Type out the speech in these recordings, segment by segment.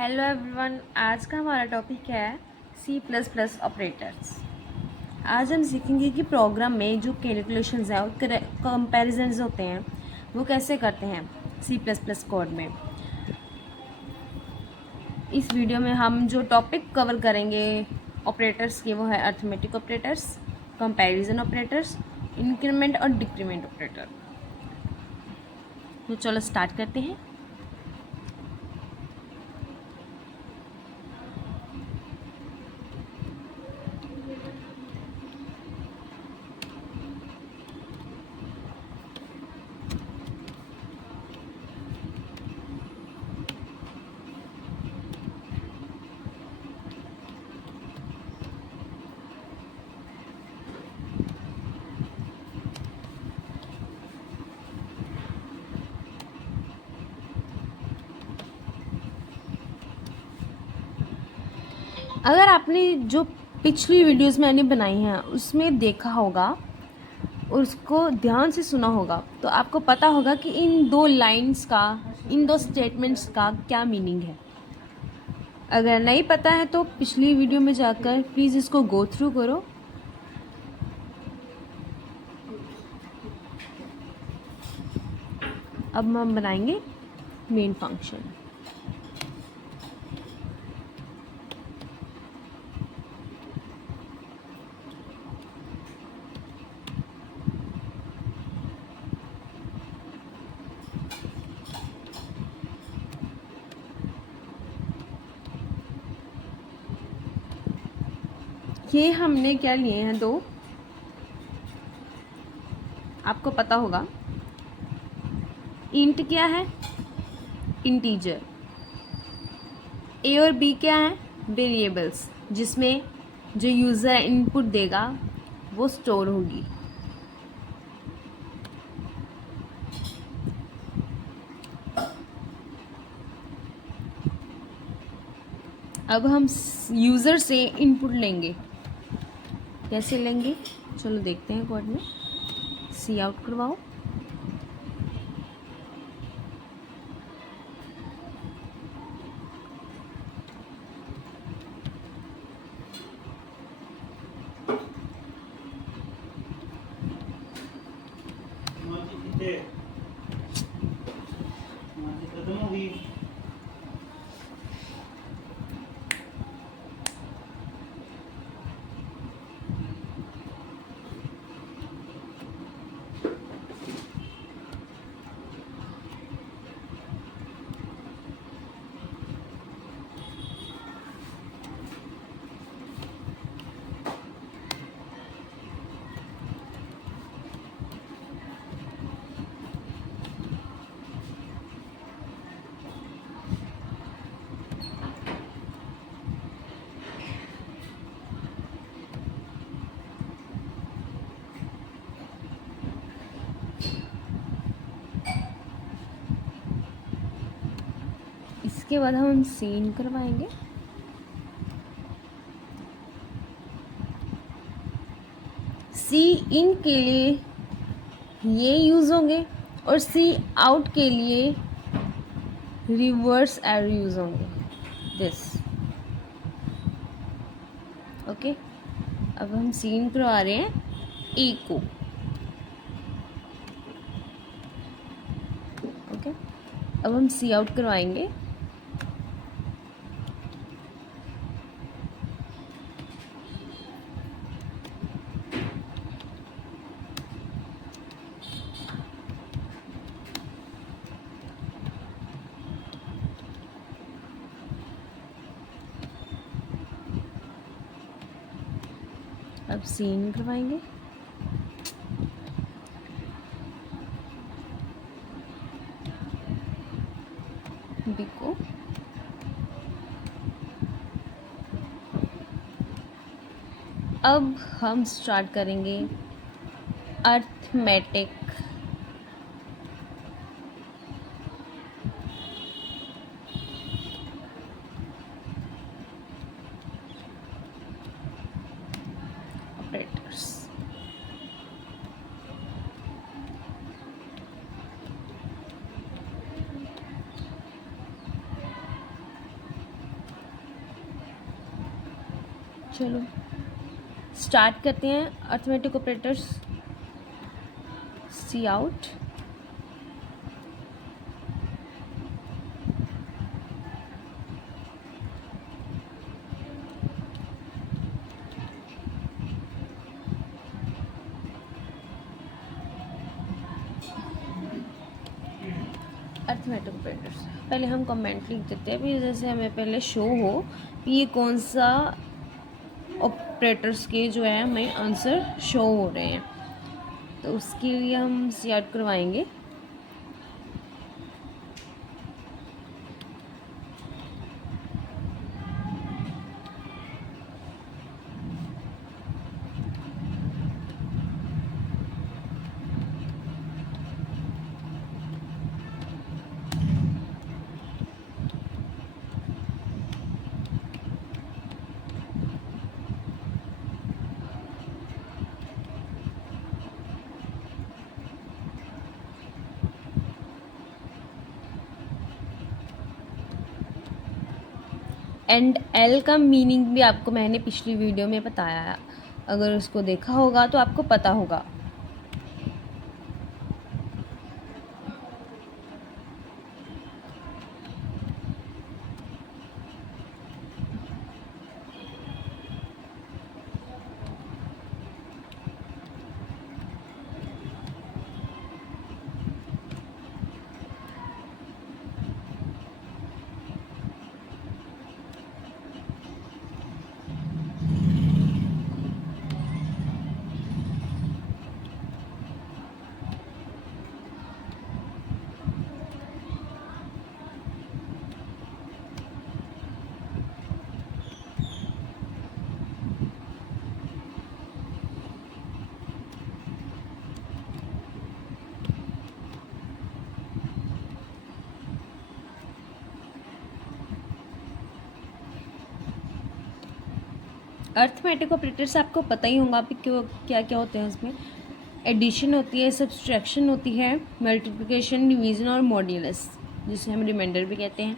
Hello everyone, आज का हमारा टॉपिक है सी प्लस प्लस ऑपरेटर्स। आज हम सीखेंगे कि प्रोग्राम में जो कैलकुलेशंस हैं और कंपैरिजन्स होते हैं वो कैसे करते हैं सी प्लस प्लस कोड में। इस वीडियो में हम जो टॉपिक कवर करेंगे ऑपरेटर्स के वो है arithmetic operators, comparison operators, increment और डिक्रीमेंट ऑपरेटर। तो चलो स्टार्ट करते हैं। अगर आपने जो पिछली वीडियोस मैंने बनाई हैं उसमें देखा होगा और उसको ध्यान से सुना होगा तो आपको पता होगा कि इन दो लाइंस का, इन दो स्टेटमेंट्स का क्या मीनिंग है। अगर नहीं पता है तो पिछली वीडियो में जाकर प्लीज़ इसको गो थ्रू करो। अब हम बनाएंगे मेन फंक्शन। ये हमने क्या लिए हैं, दो, आपको पता होगा। इंट क्या है? इंटीजर। ए और बी क्या है? वेरिएबल्स, जिसमें जो यूज़र इनपुट देगा वो स्टोर होगी। अब हम यूज़र से इनपुट लेंगे। कैसे लेंगे चलो देखते हैं कोड में। सी आउट करवाओ। इसके बाद हम सीन करवाएंगे। सी इन के लिए ये यूज़ होंगे और सी आउट के लिए रिवर्स एरो यूज़ होंगे, दिस। ओके, अब हम सीन करवा रहे हैं ए को। ओके, अब हम सी आउट करवाएंगे। अब सीन करवाएंगे। बी को। अब हम स्टार्ट करेंगे अर्थमेटिक ऑपरेटर्स। चलो स्टार्ट करते हैं। अर्थमेटिक ऑपरेटर्स, सी आउट, अर्थमेटिक ऑपरेटर्स। पहले हम कमेंट लिख देते हैं भी, जैसे हमें पहले शो हो कि ये कौन सा ऑपरेटर्स के जो है हमें आंसर शो हो रहे हैं। तो उसके लिए हम सी आउट करवाएंगे। एंड एल का मीनिंग भी आपको मैंने पिछली वीडियो में बताया है, अगर उसको देखा होगा तो आपको पता होगा। अर्थमेटिक ऑपरेटर्स आपको पता ही होगा कि क्यों क्या क्या होते हैं उसमें। एडिशन होती है, सब्सट्रैक्शन होती है, मल्टीप्लिकेशन, डिवीज़न और मॉड्यूलस, जिसे हम रिमाइंडर भी कहते हैं।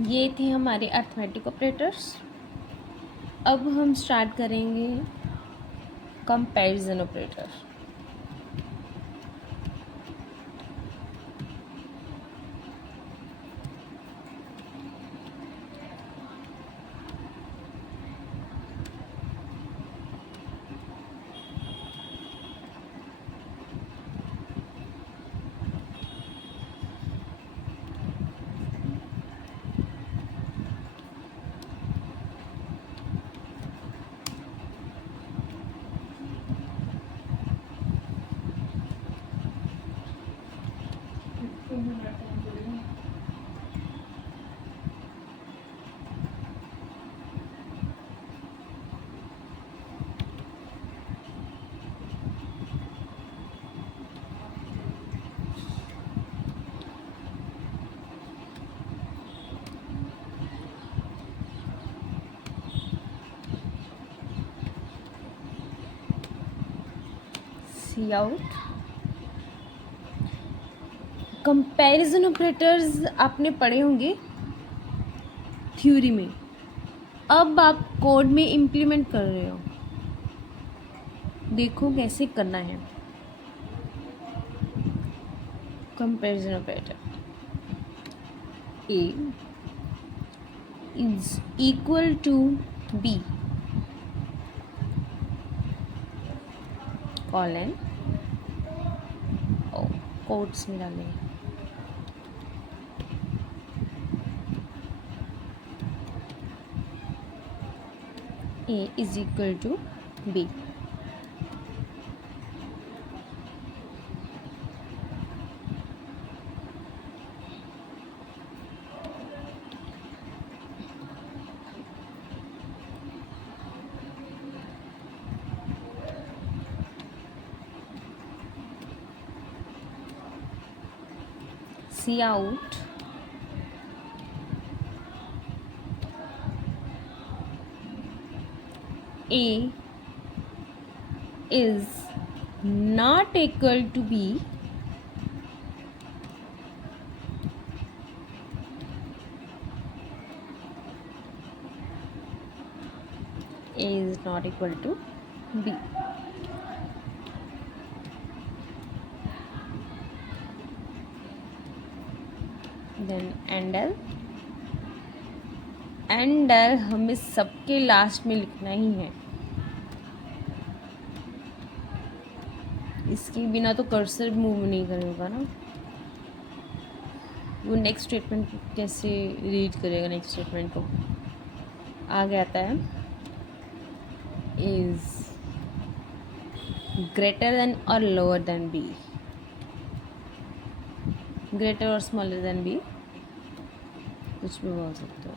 ये थे हमारे अर्थमेटिक ऑपरेटर्स। अब हम स्टार्ट करेंगे कंपैरिजन ऑपरेटर। सी आउट। कंपैरिजन ऑपरेटर्स आपने पढ़े होंगे थ्योरी में, अब आप कोड में इम्प्लीमेंट कर रहे हो, देखो कैसे करना है। Comparison operator A is equal to B colon, ओ कोट्स में डाले हैं, A is equal to B। Cout A is not equal to B A is not equal to B। Then endl, endl हमें सबके last में लिखना ही है, इसके बिना तो कर्सर मूव नहीं करेगा ना। वो नेक्स्ट स्टेटमेंट कैसे रीड करेगा? नेक्स्ट स्टेटमेंट को आगे आता है इज ग्रेटर देन और लोअर देन बी, ग्रेटर और स्मॉलर देन बी, कुछ भी बोल सकते हो।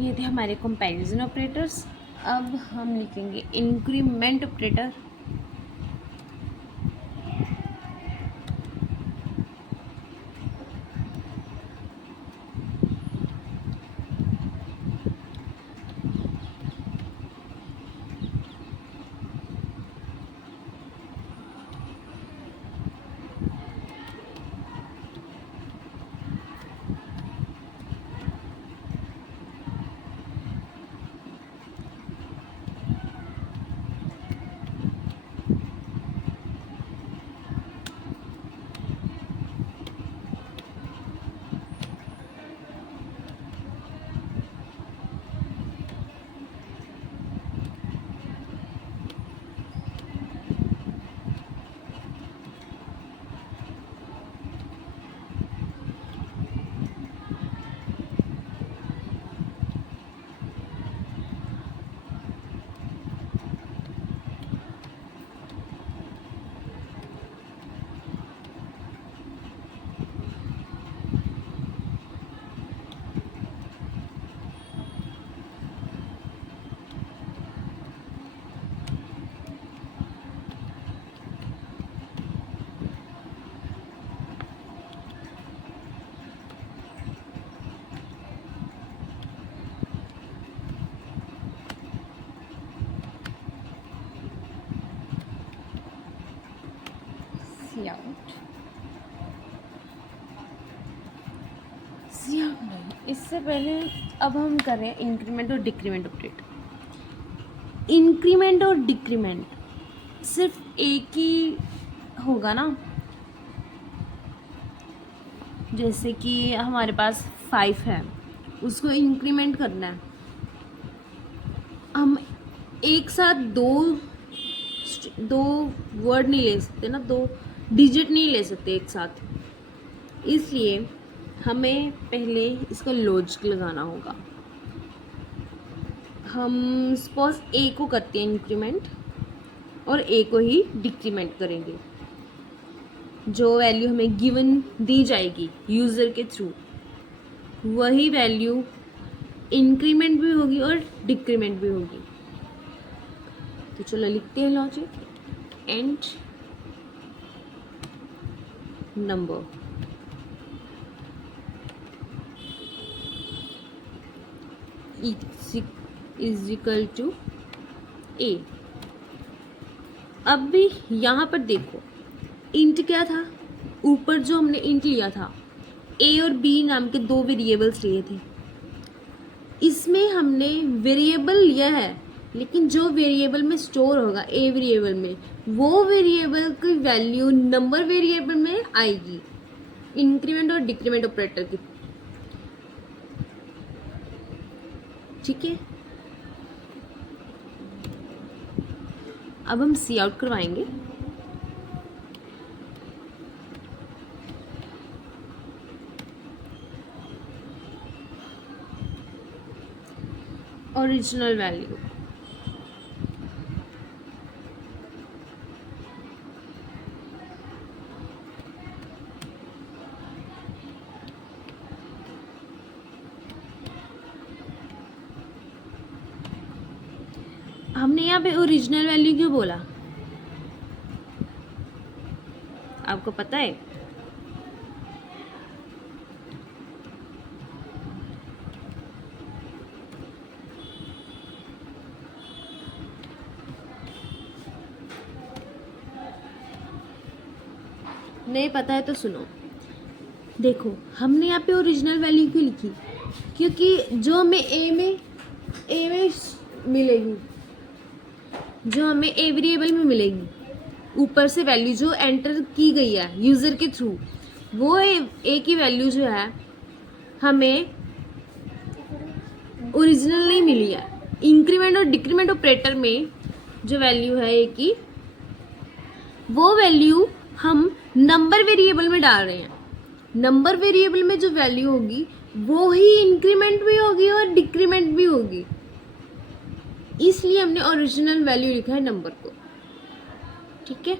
ये थे हमारे कंपैरिजन ऑपरेटर्स। अब हम लिखेंगे इंक्रीमेंट ऑपरेटर। सी आउट, सी आउट नहीं, इससे पहले अब हम कर रहे हैं इंक्रीमेंट और डिक्रीमेंट ऑपरेट। इंक्रीमेंट और डिक्रीमेंट सिर्फ एक ही होगा ना, जैसे कि हमारे पास 5 है, उसको इंक्रीमेंट करना है। हम एक साथ दो वर्ड नहीं ले सकते ना, 2 डिजिट नहीं ले सकते एक साथ, इसलिए हमें पहले इसका लॉजिक लगाना होगा। हम सपोज ए को करते हैं इंक्रीमेंट और ए को ही डिक्रीमेंट करेंगे। जो वैल्यू हमें गिवन दी जाएगी यूज़र के थ्रू, वही वैल्यू इंक्रीमेंट भी होगी और डिक्रीमेंट भी होगी। तो चलो लिखते हैं logic. And number is equal to A. अब भी यहाँ पर देखो, इंट क्या था, ऊपर जो हमने इंट लिया था, ए और बी नाम के 2 वेरिएबल्स लिए थे। इसमें हमने वेरिएबल लिया है, लेकिन जो वेरिएबल में स्टोर होगा ए वेरिएबल में, वो वेरिएबल की वैल्यू नंबर वेरिएबल में आएगी, इंक्रीमेंट और डिक्रीमेंट ऑपरेटर की। ठीक है, अब हम सी आउट करवाएंगे। ओरिजिनल वैल्यू हमने यहाँ पे ओरिजिनल वैल्यू क्यों बोला, आपको पता है? नहीं पता है तो सुनो। देखो, हमने यहाँ पे ओरिजिनल वैल्यू क्यों लिखी, क्योंकि जो हमें ए में मिलेगी, जो हमें ए वेरिएबल में मिलेगी, ऊपर से वैल्यू जो एंटर की गई है यूज़र के थ्रू, वो ए की वैल्यू जो है हमें ओरिजिनल नहीं मिली है। इंक्रीमेंट और डिक्रीमेंट ऑपरेटर में जो वैल्यू है ए की, वो वैल्यू हम नंबर वेरिएबल में डाल रहे हैं। नंबर वेरिएबल में जो वैल्यू होगी वो ही इंक्रीमेंट भी होगी और डिक्रीमेंट भी होगी, इसलिए हमने ओरिजिनल वैल्यू लिखा है नंबर को। ठीक है,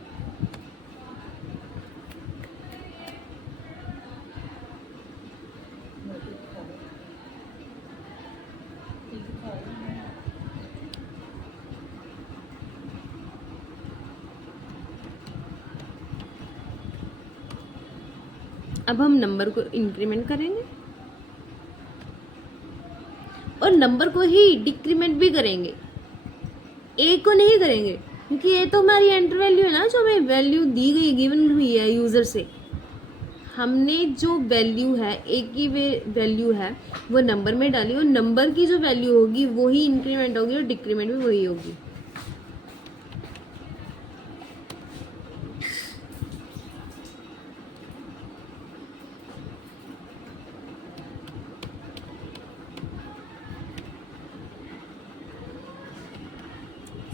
अब हम नंबर को इंक्रीमेंट करेंगे और नंबर को ही डिक्रीमेंट भी करेंगे, ए को नहीं करेंगे, क्योंकि ये तो हमारी एंटर वैल्यू है ना, जो हमें वैल्यू दी गई गिवन हुई है यूज़र से। हमने जो वैल्यू है ए की वैल्यू है वो नंबर में डाली, और नंबर की जो वैल्यू होगी वो ही इंक्रीमेंट होगी और डिक्रीमेंट भी वही होगी।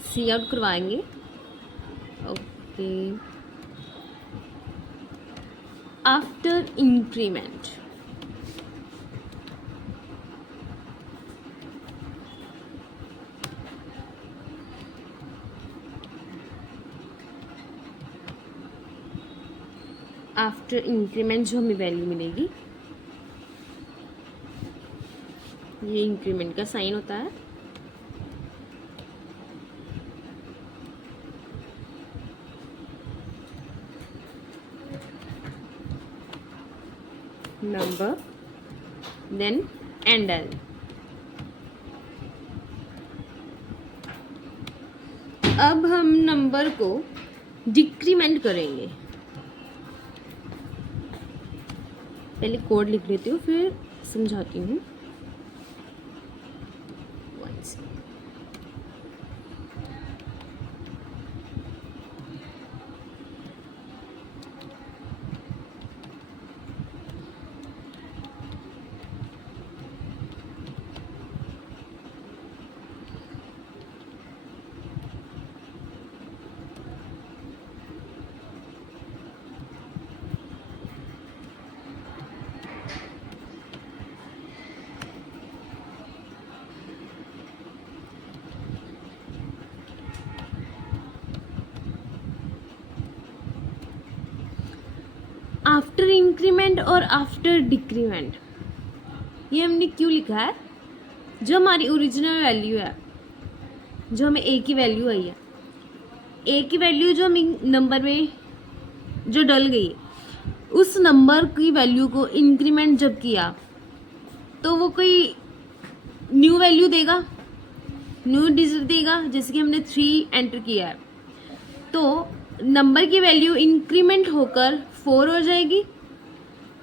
सी आउट करवाएंगे। ओके, आफ्टर इंक्रीमेंट जो हमें वैल्यू मिलेगी, ये इंक्रीमेंट का साइन होता है। Number then endl. अब हम नंबर को डिक्रीमेंट करेंगे। पहले कोड लिख लेती हूँ फिर समझाती हूँ। आफ्टर इंक्रीमेंट और आफ्टर डिक्रीमेंट, ये हमने क्यों लिखा है? जो हमारी ओरिजिनल वैल्यू है, जो हमें ए की वैल्यू आई है, ए की वैल्यू जो हमें नंबर में जो डल गई है, उस नंबर की वैल्यू को इंक्रीमेंट जब किया तो वो कोई न्यू वैल्यू देगा, न्यू डिजिट देगा। जैसे कि हमने 3 एंटर किया है तो नंबर की वैल्यू इंक्रीमेंट होकर 4 हो जाएगी।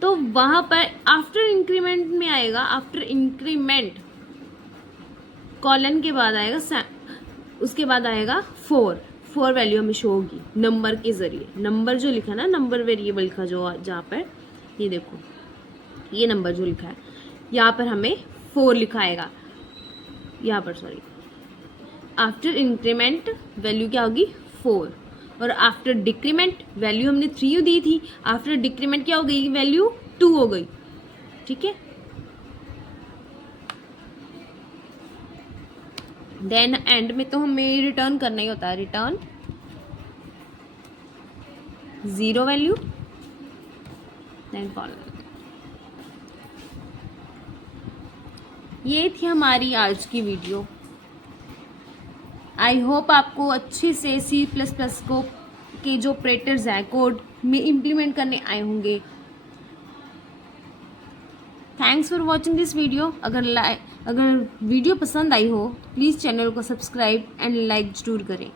तो वहाँ पर आफ्टर इंक्रीमेंट में आएगा, आफ्टर इंक्रीमेंट कॉलन के बाद आएगा, उसके बाद आएगा 4 वैल्यू हमें शो होगी नंबर के ज़रिए। नंबर जो लिखा ना, नंबर वेरिएबल लिखा जो जहाँ पर, ये देखो ये नंबर जो लिखा है यहाँ पर हमें 4 लिखा आएगा यहाँ पर, सॉरी। आफ्टर इंक्रीमेंट वैल्यू क्या होगी? 4। और आफ्टर डिक्रीमेंट वैल्यू हमने 3 दी थी, आफ्टर डिक्रीमेंट क्या हो गई? वैल्यू 2 हो गई। ठीक है, देन एंड में तो हमें रिटर्न करना ही होता है, रिटर्न 0 वैल्यू देन कॉलन। ये थी हमारी आज की वीडियो। आई होप आपको अच्छे से C++ को के जो ऑपरेटर्स हैं कोड में इम्प्लीमेंट करने आए होंगे। Thanks for watching this video. अगर वीडियो पसंद आई हो प्लीज़ चैनल को सब्सक्राइब एंड लाइक जरूर करें।